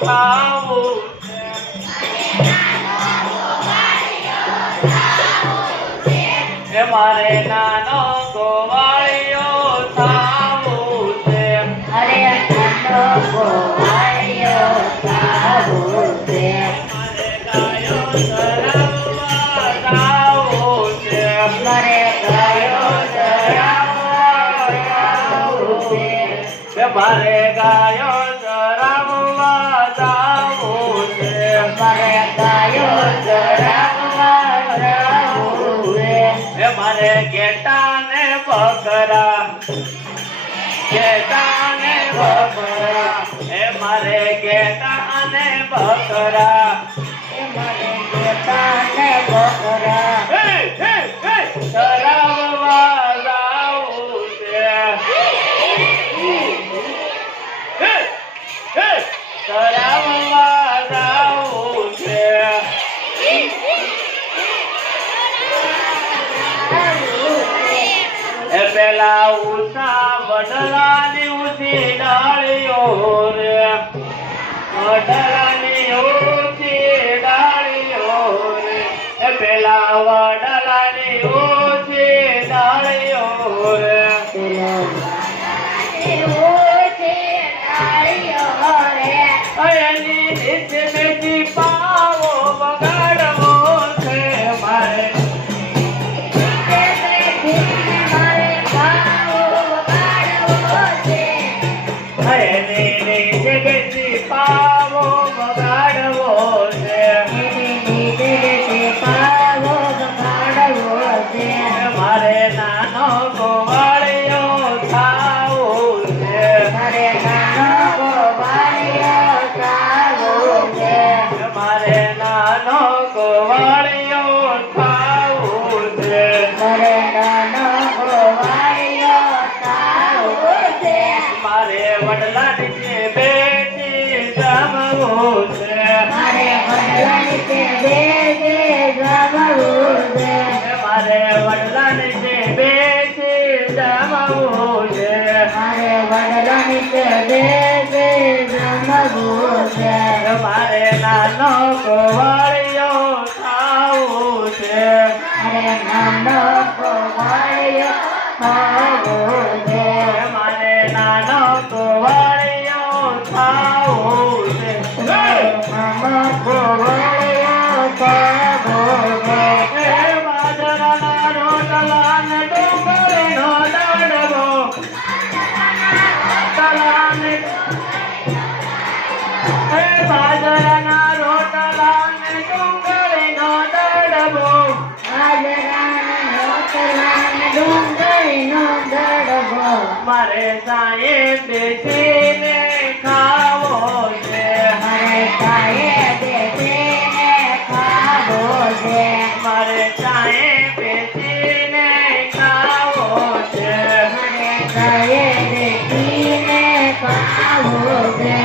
ખાવું છે મારે નાનો ગોવાળિયો થાવું છે અરે નાનો ગોવાળિયો થાવું છે મારે ગાયો ચરાવવા જાવું છે મારે ગાયો ચરાવવા જાવું છે મારે ગાયો ચરાવવા જાવું છે મારે ગાયો ચરાવવા જાવું છે મારે ઘેટા ને બકરા મારે ઘેટા ને બકરા મારે ગેટા ને બકરા ચરાવવા જાવું છે ચરાવવા જાવું છે પેલા ઉષા વડલાની ઊંચી ડાળીઓ રે વડલાની ઊંચી ડાળીઓ રે પેલા વડલાની ઊંચી ડાળીઓ રે એની નીચે બેસી પાવો વગાડવો છે મારે પાવો બગાડવો છે મારે નાનો ગોવાળિયો થાવું છે મારે નાનો ગોવાળિયો થાવું છે મારે નાનો ગોવાળિયો થાવું છે મારે નાનો ગોવાળિયો થાવું છે મારે વડલા નીચે બેસી જમવું છે મારે વડલા નીચે બેસી જમવું છે મારે વડલા નીચે બેસી જમવું છે મારે વડલા નીચે બેસી જમવું છે મારે નાનો ગોવાળિયો થાવું છે મારે નાનો ગોવાળિયો થાવું છે મારે નાનો ગોવાળિયો થાવું છે નાનો ગોવાળિયો થાવું છે બાજરાના રોટલા ને ડુંગળીનો દાડવો બાજરાના રોટલા ને ડુંગળીનો દાડવો ડુંગળીનો દડબો મારે સાંયે બેસીને ખાવો છે મારે સાંયે બેસીને ખાવો છે મારે સાંયે બેસીને ખાવો છે મારે સાંયે બેસીને ખાવો છે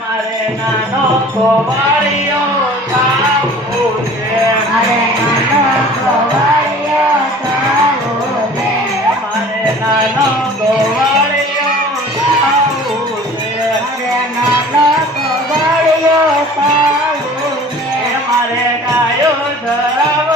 મારે નાનો ગોવાળિયો થાવું છે મારે નાનો ગોવાળિયો થાવું છે મારે નાનો ગોવાળિયો થાવું છે મારે નાનો ગોવાળિયો થાવું છે મારે ગાયો ચરાવવા